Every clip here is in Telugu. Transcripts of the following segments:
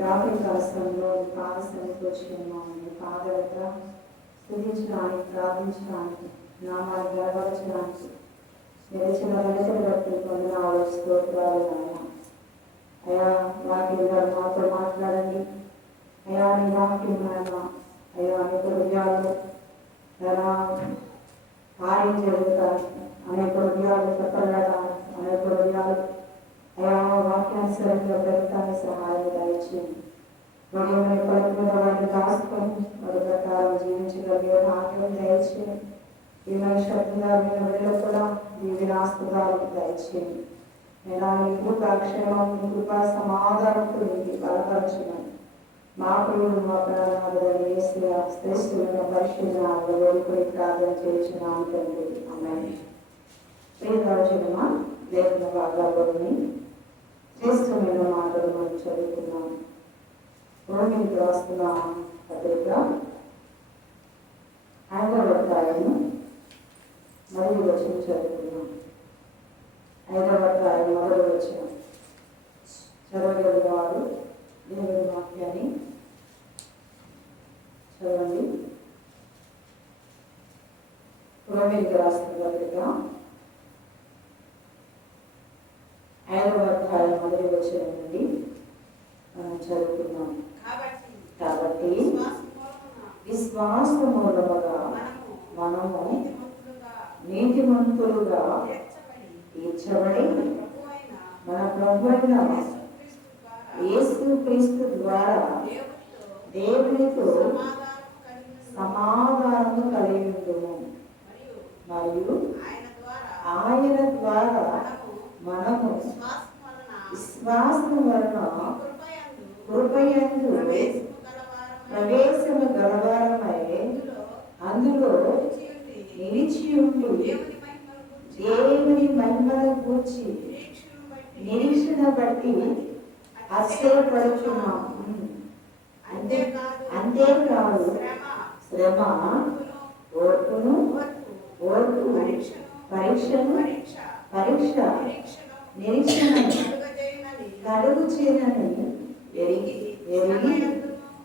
రాత్రి కాలంలో పాదసన్నిధికి వచ్చి ఉన్నాము. మీ పాదవద్ద స్తుతించడానికి, ప్రార్థించడానికి, నామాన్ని గర్వపరచడానికి నిలిచిన వెనకని బట్టి పొందిన స్తోత్రాలు నాయన. అయా వాక్యం గారు మాతో మాట్లాడండి. అయా నీ వాక్యం నాయన అయా అనేక హృదయాలు కార్యం జరుగుతానికి, అనేక హృదయాలు చెప్పడానికి, అనేక హృదయాలు అయా వాక్యానుసరంగా పెరగటానికి సహాయం దయచేయండి. హృదయమైన పలుకుల వాటిని దాచుకొని వారి ప్రకారం జీవించగలిగే భాగ్యం దయచేయండి. ఈ శబ్దంగా విన్న బిడ్డలు కూడా దీవిని ఆస్పదాలకు దయచేయండి. నేను నీ కృపాక్షేమం, నీ కృపా సమాధానంతో నీకు బలపరచమని మా ప్రియుడు మా ప్రాణాలని శ్రేష్ఠులను పరిశీలనలో వేడుకొని ప్రార్థన చేయించున్నాను తండ్రి. ఆమేన్. ప్రియరాజునమా లేఖన భాగాల్లోని శ్రేష్టమైన మాటలు మనం చదువుకున్నాం. రోమిలకు రాస్తున్న పత్రిక 5వ అధ్యాయము మరియు వచనం చదువుకున్నాం. 5వ అధ్యాయం 1వ వచనం చదవగలిగిన వారు దేవుని వాక్యాన్ని చదవండి. రోమిలకు రాస్తున్న పత్రిక 5వ అధ్యాయం 1వ వచనం నుండి మనం చదువుకున్నాం. కాబట్టి విశ్వాస మూలముగా మనము నీతిమంతులుగా తీర్చబడి మన ప్రభువైన యేసుక్రీస్తు ద్వారా దేవునితో సమాధానము కలిగి ఉండుము. మరియు ఆయన ద్వారా మనము విశ్వాసము వలన కృపయందు ప్రవేశము గలవారమై అందులో నిలిచి ఉండి దేవుని మహిమను గూర్చి నిరీక్షణ బట్టి ఆశ్చర్యపడుచున్నాము. అంతేకాదు శ్రమ, ఓర్పును, పరీక్ష నిరీక్షణ కలుగు చేయనని ఎరిగి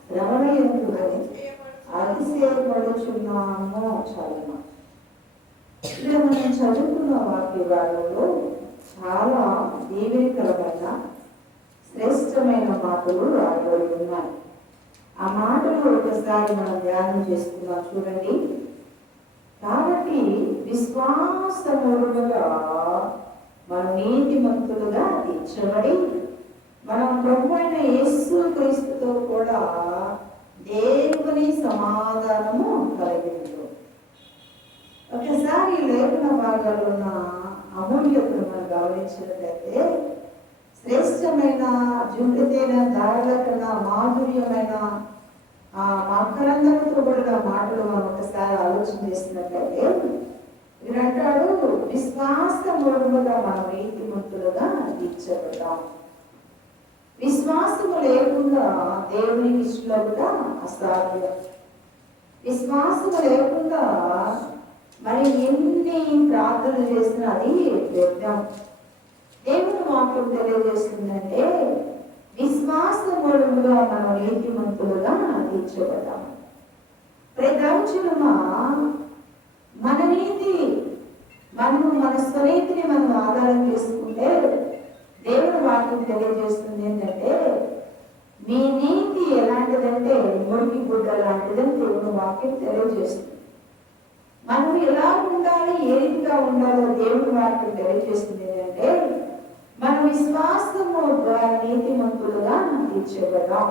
శ్రమణ యందు అతిశయపడుచున్నాము. చదువు ఇలా మనం చదువుకున్న వాక్య భాగంలో చాలా దీవెనకరమైన శ్రేష్టమైన మాటలు రాయబడి ఉన్నాయి. ఆ మాటలు ఒకసారి మనం ధ్యానం చేసుకున్నాం. చూడండి. కాబట్టి విశ్వాసములుగా మన నీతిమంతులుగా తీర్చబడి మనం ప్రభువైన యేసుక్రీస్తుతో కూడా దేవుని సమాధానము కలిగి ఉంటాం. ఒకసారి లేఖన భాగాలు ఉన్న అమూల్యతను మనం గమనించినట్లయితే శ్రేష్టమైన జుంటితేన దారుల కన్నా మాధుర్యమైన మకరందంతో కూడిన మాటలు మనం ఒకసారి ఆలోచన చేసినట్లయితే వీరంటాడు విశ్వాసములుగా మనం నీతిమంతులుగా తీర్చబడ్డాం. విశ్వాసము లేకుండా దేవునికి ఇష్టలుగా అసాధ్యం. విశ్వాసము లేకుండా మరి ఎన్ని ప్రార్థనలు చేసినా అది వ్యర్థం. దేవుని వాక్యం తెలియజేస్తుందంటే విశ్వాసములుగా మనం నీతిమంతులుగా తీర్చబడ్డాం. ప్రజమా మన నీతి మన స్వనీతిని మనం ఆధారం చేసుకుంటే దేవుని వాక్యం తెలియజేస్తుంది ఏంటంటే మీ నీతి ఎలాంటిదంటే మురికి గుడ్డ లాంటిదని దేవుని వాక్యం తెలియజేస్తుంది. మనం ఎలా ఉండాలి, ఏ రీతిగా ఉండాలో దేవుని వాక్యం తెలియజేస్తుంది ఏంటంటే మన విశ్వాసము ద్వారా నీతిమంతులుగా తీర్చబడ్డాం.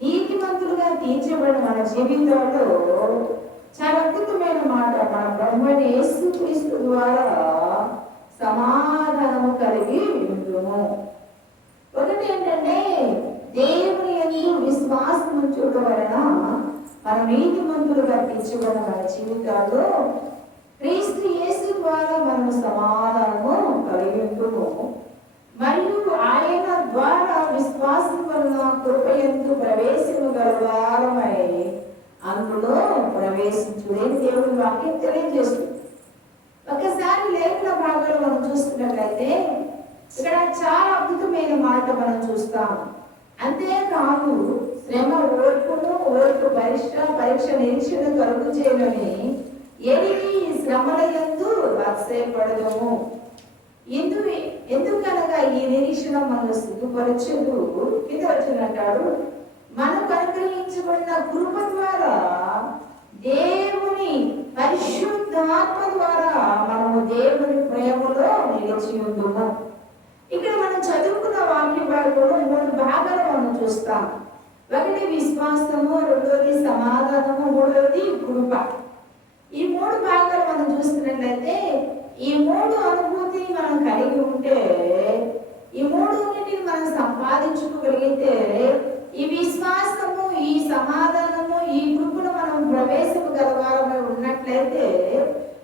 నీతిమంతులుగా తీర్చబడిన మన జీవితంలో చాలా అద్భుతమైన మాట, మన ప్రభువైన యేసుక్రీస్తు ద్వారా సమాధానము కలిగి ఉండుము. ఒకటి ఏంటంటే దేవుని యందు విశ్వాసం ఉంచుట వలన మన నీతిమంతులుగా తీర్చబడిన మన జీవితాల్లో క్రీస్తు యేసు ద్వారా మనము సమాధానము కలిగి ఉండుము. మరియు ఆయన ద్వారా విశ్వాసం వలన కృపయందు ప్రవేశము గలవారమై అందులో ప్రవేశించుడే దేవుని వాక్యం తెలియజేస్తుంది. ఒకసారి లేఖన భాగాలు మనం చూస్తున్నట్లయితే ఇక్కడ చాలా అద్భుతమైన మాట మనం చూస్తాం. అంతేకాదు శ్రమ ఓర్పును, ఓర్పు పరీక్ష నిరీక్షణ కలుగు చేయనని ఎరిగి శ్రమల యందు అతిశయపడదము. ఎందుకనగా ఈ నిరీక్షణ మనల్ని సిగ్గుపరచదు. కింద వచ్చినట్టాడు, మనకు అనుగ్రహించబడిన కృప ద్వారా దేవుని పరిశుద్ధాత్మ ద్వారా మనము దేవుని ప్రేమలో నిలిచి ఉందుము. ఇక్కడ మనం చదువుకున్న వాక్య భాగంలో 3 భాగాలు మనం చూస్తాం. ఒకటి విశ్వాసము, రెండోది సమాధానము, మూడోది కృప. ఈ 3 భాగాలు మనం చూస్తున్నట్లయితే ఈ 3 అనుభూతిని మనం కలిగి ఉంటే, ఈ 3 మనం సంపాదించుకోగలిగితే, ఈ విశ్వాసము, ఈ సమాధానము, ఈ కృపను మనం ప్రవేశించగలవారమై ఉన్నట్లయితే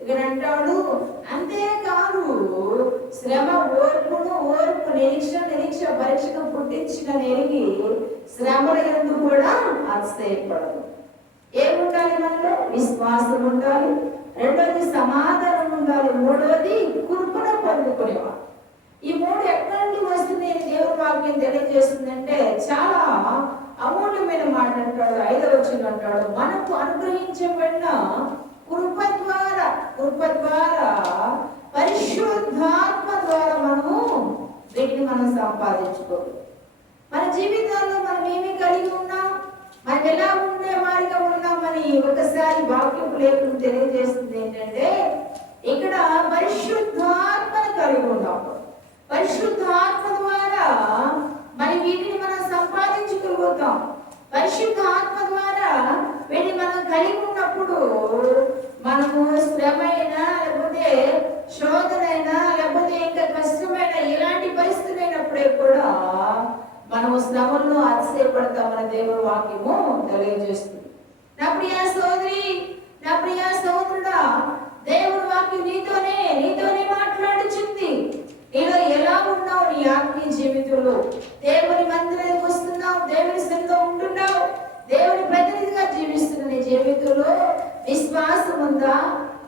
ఇక్కడ అంటాడు, అంతేకాదు శ్రమ ఓర్పును, ఓర్పు నిరీక్ష పరీక్షను పుట్టించిన నెరిగి శ్రమల యందు కూడా అతిశయపడదు. ఏముండాలి మనలో? విశ్వాసం ఉండాలి, రెండోది సమాధానం ఉండాలి, మూడోది కృపను పొందుకునేవాడు. ఈ 3 ఎక్కడి నుండి వస్తుంది అని దేవుని వాక్యం తెలియజేస్తుందంటే చాలా అమూల్యమైన మాట అంటాడు. 5వ వచనం అంటాడు, మనకు అనుగ్రహించబడిన కృప ద్వారా పరిశుద్ధాత్మ ద్వారా మనము వీటిని మనం సంపాదించుకోవాలి. మన జీవితాల్లో మనం ఏమి కలిగి ఉన్నాం, మనం ఎలా ఉండే వారిగా ఉన్నామని ఒకసారి వాక్యపు లేఖనం తెలియజేస్తుంది. ఏంటంటే ఇక్కడ పరిశుద్ధాత్మను కలిగి ఉన్నాం. పరిశుద్ధాత్మ ద్వారా మరి వీటిని మనం సంపాదించుకోగలుగుతాం. పరిశుద్ధాత్మ ద్వారా వీటిని మనం కలిగి ఉన్నప్పుడు మనము శ్రమైనా, లేకపోతే శోధనైనా, లేకపోతే ఇంకా కష్టమైన ఎలాంటి పరిస్థితి అయినప్పుడే కూడా మనము శ్రమల్లో అతిశయపడతామని దేవుని వాక్యము తెలియజేస్తుంది. నా ప్రియ సోదరి, నా ప్రియ సోదరుడా, దేవుని వాక్యం నీతోనే మాట్లాడుచుంది. నీలో ఎలా ఉన్నావు నీ ఆత్మీయ జీవితంలో? దేవుని మందిరానికి వస్తున్నావు, దేవుని సన్నిధిలో ఉంటున్నావు, దేవుని ప్రతినిధిగా జీవిస్తున్న నీ జీవితంలో విశ్వాసం ఉందా?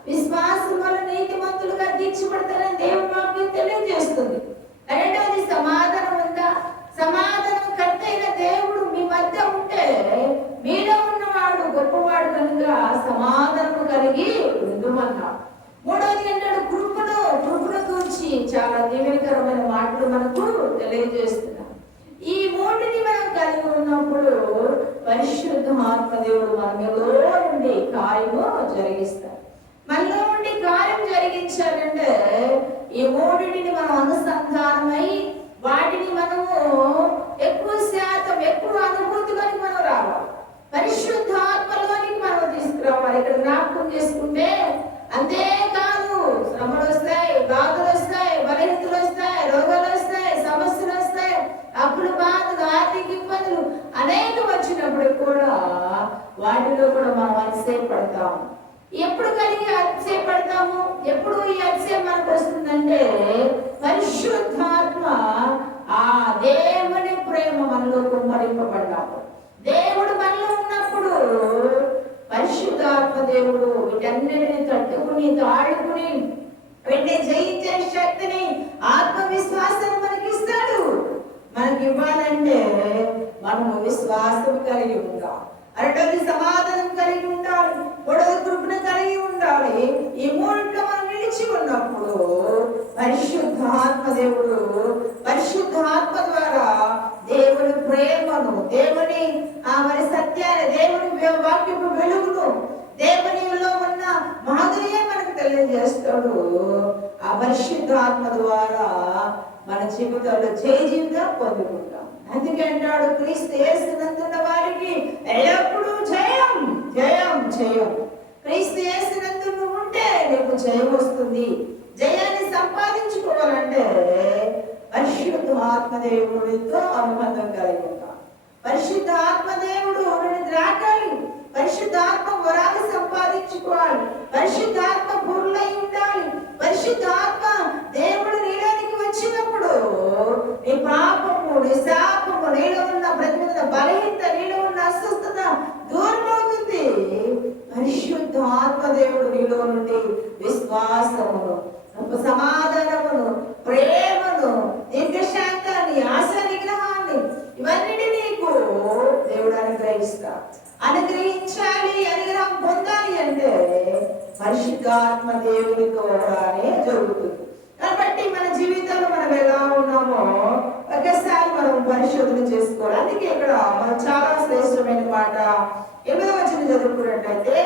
విశ్వాసం వల్ల నీతిమంతులుగా తీర్చిపడతారని దేవుని వాక్యం తెలియజేస్తుంది. రెండవది సమాధానం ఉందా? సమాధానం కర్తైన దేవుడు మీ మధ్య ఉంటే మీలో ఉన్నవాడు గొప్పవాడు కనుక సమాధానం కలిగి ఉందమన్నాడు. మూడవది అంటాడు కృపను గురించి చాలా దీవెనకరమైన మాటలు మనకు తెలియజేస్తున్నాం. ఈ 3ని మనం కలిగి ఉన్నప్పుడు పరిశుద్ధ ఆత్మదేవుడు మనలో నుండి కార్యము జరిగిస్తారు. మనలో నుండి కార్యం జరిగించాలంటే ఈ 3ని మనం అనుసంధానమై వాటిని మనము ఎక్కువ శాతం ఎక్కువ అనుభూతిలోకి మనం రావాలి. పరిశుద్ధాత్మలోనికి మనం తీసుకురావాలి. ఇక్కడ జ్ఞాపకం చేసుకుంటే అంతేకాదు శ్రమలు వస్తాయి, బాధలు వస్తాయి, బలహీనతలు వస్తాయి, రోగాలు వస్తాయి, సమస్యలు వస్తాయి, అప్పులు, బాధలు, ఆర్థిక ఇబ్బందులు అనేక వచ్చినప్పుడు కూడా వాటిలో కూడా మనం అతిశయపడతాము. ఎప్పుడు కలిగి అతిశయపడతాము? ఎప్పుడు ఈ అతిశయం మనకు వస్తుందంటే పరిశుద్ధాత్మ ఆ దేవుని ప్రేమ మనలో కుమ్మరింపబడ్డాము. దేవుడు మనలో ఉన్నప్పుడు పరిశుద్ధాత్మ దేవుడు వీటన్నిటిని తట్టుకుని తాడుకుని వెంటనే జయించే శక్తిని, ఆత్మవిశ్వాసాన్ని మనకి ఇస్తాడు. మనకి ఇవ్వాలంటే మనము విశ్వాసం కలిగి ఉండాలి, రెండోది సమాధానం కలిగి ఉండాలి, మూడోది కృపను కలిగి ఉండాలి. ఈ 3లో మనం నిలిచి ఉన్నప్పుడు పరిశుద్ధాత్మ దేవుడు పరిశుద్ధాత్మ ద్వారా దేవుని ప్రేమను, దేవుని మరి సత్యాన్ని, దేవుని వాక్యపు వెలుగును, దేవునిలో ఉన్న మాధుర్యం మనకు తెలియజేస్తాడు. ఆ పరిశుద్ధాత్మ ద్వారా మన జీవితాల్లో జయ జీవితం పొందుకుంటాం. అందుకే అంటాడు, క్రీస్తు యేసునందున్న వారికి ఎల్లప్పుడూ జయం జయం జయం. క్రీస్తు యేసునందు నువ్వు ఉంటే నీకు జయం వస్తుంది. జయాన్ని సంపాదించుకోవాలంటే పరిశుద్ధ ఆత్మదేవుడితో అనుబంధం కలిగి ఉంటాం. పరిశుద్ధ ఆత్మదేవుడు ద్రాకాలి, పరిశుద్ధాత్మ వరాలు సంపాదించుకోవాలి, పరిశుద్ధాత్మ పూర్ణై ఉండాలి. పరిశుద్ధాత్మ దేవుడు నీలోనికి వచ్చినప్పుడు నీ పాపము, నీ శాపము, నీలో ఉన్న ప్రతిమత బలహీనత, నీలో ఉన్న అస్వస్థత దూరం అవుతుంది. పరిశుద్ధ ఆత్మదేవుడు నీలో నుండి విశ్వాసమును, సమాధానమును, ప్రేమను, దీర్ఘశాంతాన్ని, ఆశా నిగ్రహాన్ని ఇవన్నీ నీకు దేవుడు అనుగ్రహిస్తాడు. అనుగ్రహించాలి, అనుగ్రహం పొందాలి అంటే పరిశుద్ధాత్మ దేవుని ద్వారానే జరుగుతుంది. కాబట్టి మన జీవితంలో మనం ఎలా ఉన్నామో ఒకసారి మనం పరిశోధన చేసుకోవాలి. అందుకే ఇక్కడ మనం చాలా శ్రేష్టమైన మాట 8వ వచనం చదువుకున్నట్లయితే,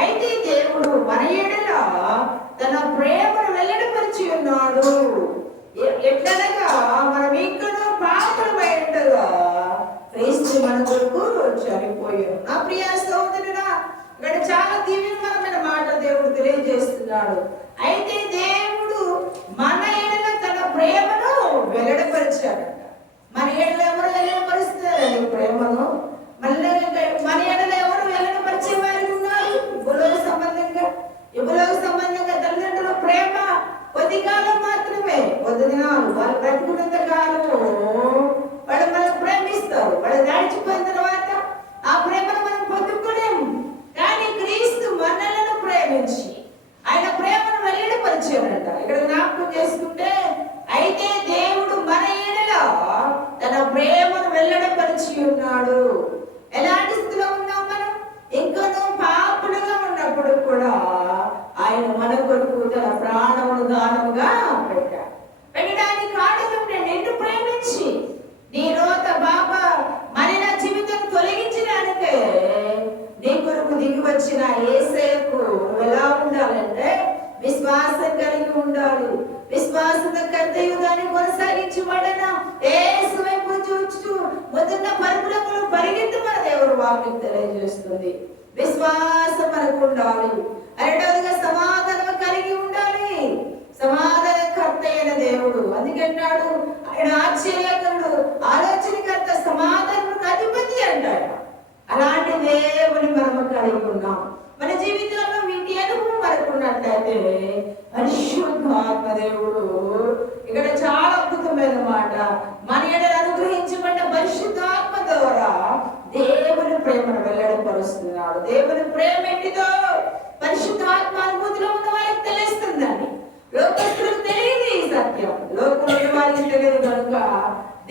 అయితే దేవుడు మన ఎడల తన ప్రేమను వెల్లడిపరిచి ఉన్నాడు. ఎట్లనగా మనం ఇంకనూ పాపలమై ఉండగా క్రీస్తు మన కొరకు చనిపోయాడు. నా ప్రియ సహోదరుడా, ఇక్కడ చాలా దీవెనకరమైన మాట దేవుడు తెలియజేస్తున్నాడు. అయితే దేవుడు మన ఎడల తన ప్రేమను వెల్లడిపరిచాడంట. మన ఎడల ఎవరు వెల్లడిపరుస్తారు ప్రేమను? మన ఎడల ఎవరు వెల్లడిపరిచే వారికి ఉన్నారు? ఇబ్బులోక సంబంధంగా తల్లిదండ్రుల ప్రేమ కొద్ది కాలం మాత్రమే, కొద్ది దినాలు వాళ్ళు బ్రతుకున్నంత కాలము వాళ్ళు మనం ప్రేమిస్తారు. వాళ్ళు దాడిచిపోయిన తర్వాత ఆ ప్రేమను మనం పొందుకోలేము. కానీ క్రీస్తు మనలను ప్రేమించి ఆయన ప్రేమను వెల్లడిపరిచాడంట. ఇక్కడ జ్ఞాపకం చేసుకుంటే, అయితే దేవుడు మన ఎడల తన ప్రేమను వెల్లడిపరిచి ఉన్నాడు. ఎలాంటి స్థితిలో ఉన్నాం మనం? ఇంకనూ పాపులుగా ఉన్నప్పుడు కూడా ఆయన మన కొరకు తన ప్రాణమును దానముగా పెట్టడానికి కారణం నిన్ను ప్రేమించి నీ రోత బాబా మరి నా జీవితం తొలగించడానికే నీ కొరకు దిగి వచ్చిన యేసయ్యకు ఎలా ఉండాలంటే విశ్వాసం కలిగి ఉండాలి. విశ్వాసంతో కర్తవ్యాన్ని కొనసాగించి వాడన యేసు వైపు చూస్తూ మొదట పరుగులకు పరిగెత్తమని దేవుడు వాక్యం తెలియజేస్తుంది. విశ్వాసం మనకు ఉండాలి. రెండవదిగా సమాధానం కలిగి ఉండాలి. సమాధానకర్త అయిన దేవుడు అందుకంటాడు ఆయన ఆశ్చర్యకరుడు, ఆలోచనకర్త, సమాధానకు అధిపతి అంటాడు. అలాంటి దేవుని మనము కలిగి ఉన్నాం. మన జీవితంలో వీటి అనుభవం మనకు ఉన్నట్లయితే పరిశుద్ధాత్మ దేవుడు ఇక్కడ చాలా అద్భుతమైన మాట, మన ఎడల అనుగ్రహించబడిన పరిశుద్ధాత్మ ద్వారా దేవుని ప్రేమను వెల్లడిపరుస్తున్నాడు. దేవుని ప్రేమ ఏంటిదో పరిశుద్ధాత్మ అనుభూతిలో ఉన్న వారికి తెలుస్తుందండి. లోకస్తులకు తెలియదు ఈ సత్యం, లోకంలో వారికి తెలియదు. కనుక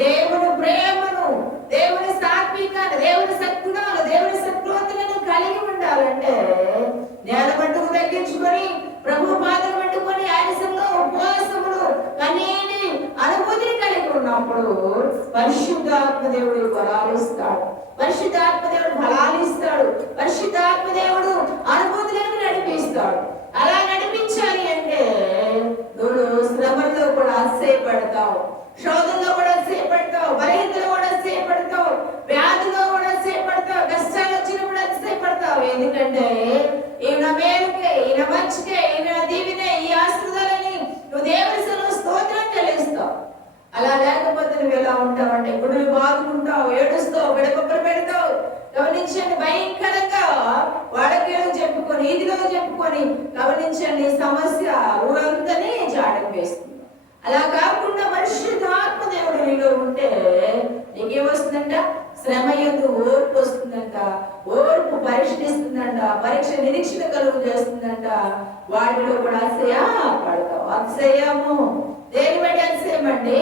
దేవుని ప్రేమను, దేవుని సాత్వికాన్ని, దేవుని సద్గుణాలు, దేవుని సద్గుణాలను కలిగి ఉండాలంటే నేల మట్టుకు తగ్గించుకొని ప్రభు పాదం పట్టుకొని ఆయనలో ఉపవాసములు కన్నీటి అనుభూతిని కలిగి ఉన్నప్పుడు పరిశుద్ధాత్మ దేవుడు బలాలిస్తాడు. పరిశుద్ధాత్మ దేవుడు బలాలిస్తాడు. పరిశుద్ధాత్మ దేవుడు అనుభూతులను నడిపిస్తాడు. అలా నడిపించాలి అంటే నువ్వు శ్రమల్లో కూడా ఆశ్చర్యపడతావు, శోధనలో కూడా ఆశ్చర్యపడతావు, బలహీనతలో కూడా ఆశ్చర్యపడతావు, వ్యాధిలో కూడా ఆశ్చర్యపడతావు, కష్టాలు వచ్చినప్పుడు ఆశ్చర్యపడతావు. ఎందుకంటే ఈయన మేలుకే, ఈయన మంచికే, ఈయన దీవినే, ఈ ఆశీర్వాదాలని నువ్వు దేవుని స్తోత్రం చెల్లిస్తావు. అలా లేకపోతే నువ్వు ఎలా ఉంటావంటే గుడులు బాదుకుంటావు, ఏడుస్తావు, విడపక్కలు పెడతావు. గమనించండి, భయంకరంగా వాడకేలో చెప్పుకొని ఇదిలో చెప్పుకొని గమనించండి, సమస్య ఊరంతని జాడం వేస్తుంది. అలా కాకుండా పరిశుద్ధాత్మ దేవుడు నీలో ఉంటే నీకేమొస్తుందంట? శ్రమ యందు ఓర్పు వస్తుందంట, ఓర్పు పరీక్షిస్తుందంట, పరీక్ష నిరీక్షణ కలుగు చేస్తుందంట. వాటిలో కూడా అతిశయ పడతావు. అతిశయము దేని బట్టి అతిశయం అండి?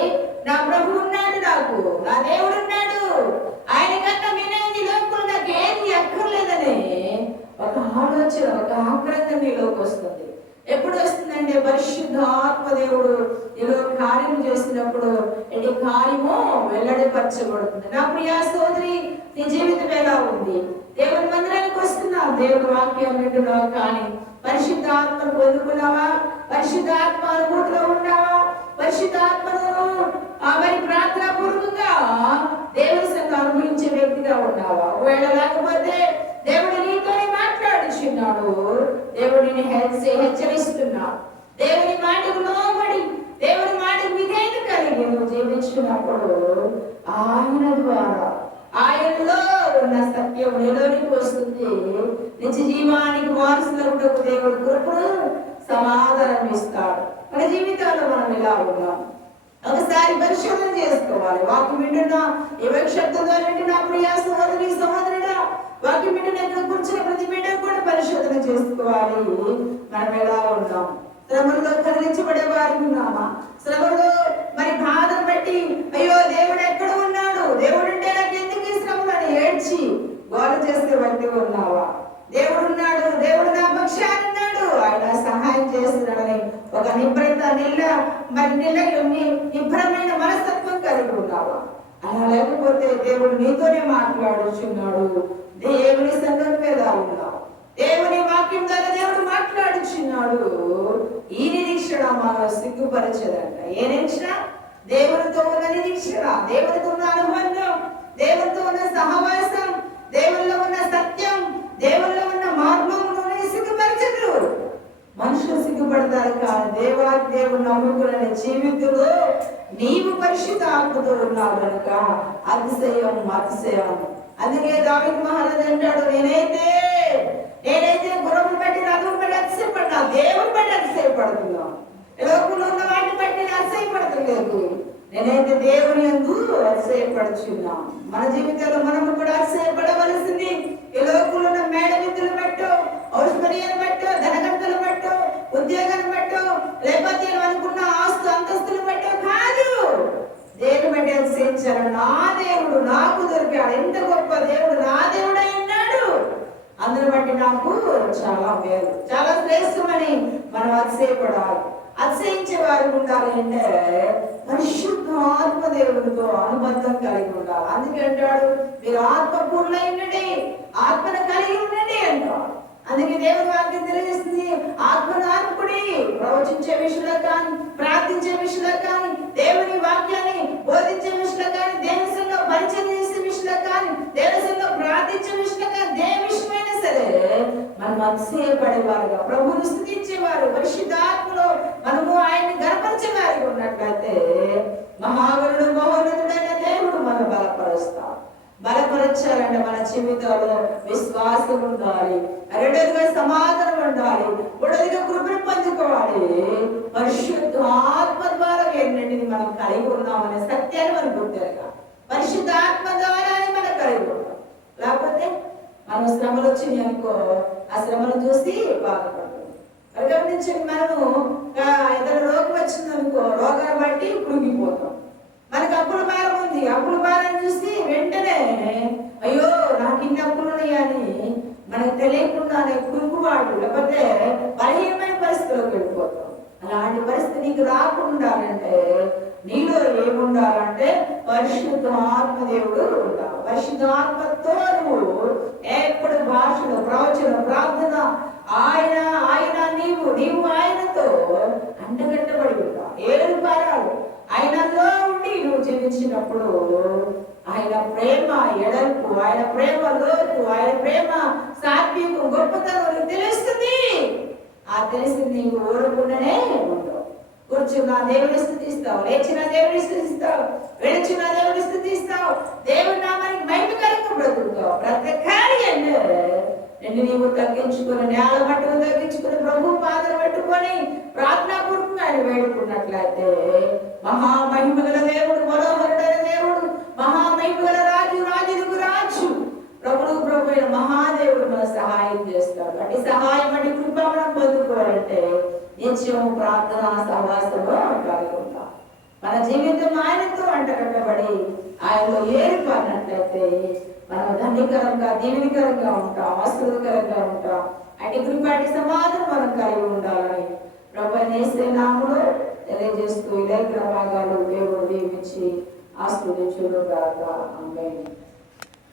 నా ప్రభు ఉన్నాడు, నాకు నా దేవుడు ఉన్నాడు, ఆయన కన్నా వినేది లోకంలో నాకు ఏది అక్కర్లేదని ఒక ఆలోచన, ఒక ఆగ్రహం నీలోకి వస్తుంది. ఎప్పుడు వస్తుందంటే పరిశుద్ధాత్మ దేవుడు ఏదో కార్యం చేస్తున్నప్పుడు ఈ కార్యము వెల్లడిపరచబడుతుంది. నా ప్రియా సోదరి, నీ జీవితం ఎలా ఉంది? దేవుని మందిరానికి వస్తున్నావు, దేవుని వాక్యం వింటున్నావు, కానీ పరిశుద్ధాత్మను పొందుకున్నావా? పరిశుద్ధాత్మ అనుభూతిలో ఉన్నావా? పరిశుద్ధాత్మను మరి ప్రార్థనా పూర్వకంగా దేవుని సంగ అనుభవించే వ్యక్తిగా ఉన్నావా? ఒకవేళ లేకపోతే దేవుడు నీతోనే మాట్లాడుచున్నాడు, దేవుడిని హెచ్చరిస్తున్నాడు. దేవుని మాటకు లోబడి, దేవుని మాటకు విధేయత కలిగి నువ్వు జీవించినప్పుడు ఆయన ద్వారా, ఆయనలో ఉన్న సత్యం నీలోనికి వస్తుంది. నిత్య జీవానికి వారసులకు దేవుడు కృపను సమాధానం ఇస్తాడు. మన జీవితాల్లో మనం ఎలా ఉన్నాం ఒకసారి పరిశోధన చేసుకోవాలి. వాక్యం వింటున్నా, ఏ శబ్దంతో వింటున్నా ప్రియా సహోదరి సహోదరుడా, వాక్యం వింటున్న ఎక్కడ కూర్చున్న ప్రతి బిడ్డ కూడా పరిశోధన చేసుకోవాలి. మనం ఎలా ఉన్నాం? శ్రమలో కదిలించబడే వారికి ఉన్నామా? శ్రమలో మరి బాధను బట్టి అయ్యో దేవుడు ఎక్కడ ఉన్నాడు, దేవుడు అంటే నాకు ఎందుకు ఈ శ్రమలు అని ఏడ్చి గోల చేస్తే బట్టి ఉన్నావా? దేవుడు ఉన్నాడు, దేవుడు నా పక్షాన ఉన్నాడు, ఆయన సహాయం చేస్తున్నాడని ఒక నిబ్రమైన మనస్తత్వం కలిగి ఉన్నావా? అలా లేకపోతే దేవుడు నీతోనే మాట్లాడుచున్నాడు. దేవుని సంగతి మీద ఉన్నావు, దేవుని వాక్యం ద్వారా దేవుడు మాట్లాడుచున్నాడు. ఈ నిరీక్షణ మనం సిగ్గుపరచదంట. ఏ నిరీక్షణ? దేవునితో ఉన్న నిరీక్షణ, దేవునితో ఉన్న అనుబంధం, దేవునితో ఉన్న సహవాసం, దేవుల్లో ఉన్న సత్యం, దేవుల్లో ఉన్న మార్గంలోనే సిగ్గుపరచదు. మనుషులు సిగ్గుపడతారు కానీ దేవుడు నమ్ముకునే జీవితంలో నీవు పరిశుద్ధ ఆత్మతో ఉన్నావు కనుక అతిశయం. అందుకే దావీదు మహారాజు అంటాడు, నేనైతే గుర్రం బట్టి రథం బట్టి అతిశయపడ్డా, దేవుని బట్టి అతిశయపడుతున్నా. లోకంలో ఉన్న వాటిని బట్టి నేను అతిశయపడతలేదు, నేనైతే దేవుని యందు అతిశయపడుచున్నా. మన జీవితంలో మనము కూడా అతిశయపడవలసింది. ఈ లోకంలో ఉన్న మేడ విద్యలు బట్టో, ఔషధీయాన్ని బట్టో, ధనకర్తలు బట్టో, ఉద్యోగాన్ని బట్టో, లేకపోతే అనుకున్న ఆస్తు అంతస్తులు బట్టో కాదు. దేవుని బట్టి అతిశయించారు. నా దేవుడు నాకు దొరికాడు, ఎంత గొప్ప దేవుడు నా దేవుడై ఉన్నాడు, అందుని బట్టి నాకు చాలా మేలు, చాలా శ్రేష్టమని మనం అతిశయపడాలి. అతిశయించే వారు ఉండాలి అంటే పరిశుద్ధ ఆత్మదేవుడితో అనుబంధం కలిగి ఉండాలి. అందుకే అంటాడు, మీరు ఆత్మపూర్ణై ఉండండి, ఆత్మను కలిగి ఉండండి అంటాడు. అందుకే దేవుని వాక్యం తెలియజేస్తుంది, ఆత్మను ఆత్ముడి, ప్రవచించే విషయంలో కానీ, ప్రార్థించే విషయంలో కానీ, దేవుని వాక్యాన్ని బోధించే విషయంలో కానీ, దేవసంలో పరిచయం చేసే విషయంలో కానీ, దేవసంలో ప్రార్థించే విషయంలో కానీ, దేవ విషయమైనా సరే మనం అతిశయపడేవారుగా, ప్రభువును స్తుతించేవారు, పరిశుద్ధాత్మలో మనము ఆయన్ని గర్వపరిచేవారు ఉన్నట్లయితే మహాగణుడు మహోన్నతుడైన దేవుడు మనం బలపరచాలంటే మన జీవితంలో విశ్వాసం ఉండాలి, రెండోదిగా సమాధానం ఉండాలి, మూడోదిగా కృపను పొందుకోవాలి. పరిశుద్ధ ఆత్మ ద్వారా ఏంటంటే మనం కలిగి ఉన్నామనే సత్యాన్ని మనం గుర్తెరగా, పరిశుద్ధ ఆత్మ ద్వారానే మనం కలిగి ఉన్నాం. లేకపోతే మనం శ్రమలు వచ్చింది అనుకో, ఆ శ్రమను చూసి బాధపడుతుంది. గమనించండి, మనము ఏదైనా రోగం వచ్చిందనుకో, రోగాన్ని బట్టి కృంగిపోతాం. మనకు అప్పుల భారం ఉంది, అప్పుల భారాన్ని చూసి వెంటనే అయ్యో నాకు ఇన్ని అప్పులు ఉన్నాయని మనకు తెలియకుండానే కురుకువాడు, లేకపోతే బలహీనమైన పరిస్థితిలోకి వెళ్ళిపోతాం. అలాంటి పరిస్థితి నీకు రాకుండా అంటే నీలో ఏముండాలంటే పరిశుద్ధ ఆత్మదేవుడు ఉండాలి. పరిశుద్ధ ఆత్మతో నువ్వు ఎప్పుడు భాషలు, ప్రవచనం, ప్రార్థన, ఆయన నీవు ఆయనతో అంటగట్టబడి ఉంటావు. 7 వారాలు ఆయనలో ఉండి నువ్వు జీవించినప్పుడు ఆయన ప్రేమ ఎడల్పు, ఆయన ప్రేమ లోతు, ఆయన ప్రేమ సాత్వికం, గొప్పతనం తెలుస్తుంది. ఆ తెలిసింది నీకు ఊరకుండానే ఉండవు. కూర్చున్నా దేవుని స్తుతిస్తావు, లేచిన దేవుని స్తుతిస్తావు, వెళుచున్న దేవుని స్తుతిస్తావు, దేవుని నామానికి మహిమకరంగా బ్రతుకుతావు. ప్రతి కార్యం నీవు తగ్గించుకుని, నేల మట్టుకు తగ్గించుకుని, ప్రభు పాదం పట్టుకొని ప్రార్థనాపూర్వకంగా ఆయన వేడుకున్నట్లయితే మహామహిమగల దేవుడు, మనోహరుడైన దేవుడు, మహామహిమగల రాజులకు రాజు, ప్రభు అయిన మహాదేవుడు మన సహాయం చేస్తాడు. అటు సహాయం అంటే కృప మనం పొందుకోవాలంటే నిత్యము ప్రార్థన సహవాసంలో కలిగి ఉంటాం. మన జీవితం ఆయనతో అంటగట్టబడి ఆయనలో ఏర్పడినట్లయితే మనం ధన్యకరంగా, దీవెనకరంగా ఉంటాం, ఆశీర్వాదకరంగా ఉంటాం. అంటే కృపాటి సమాధానం మనం కలిగి ఉండాలని ప్రభువైన యేసు నామములో తెలియజేస్తూ ఇదే భాగాలు దేవుడు దీవించి ఆశీర్వదించును గాక. ఆమేన్.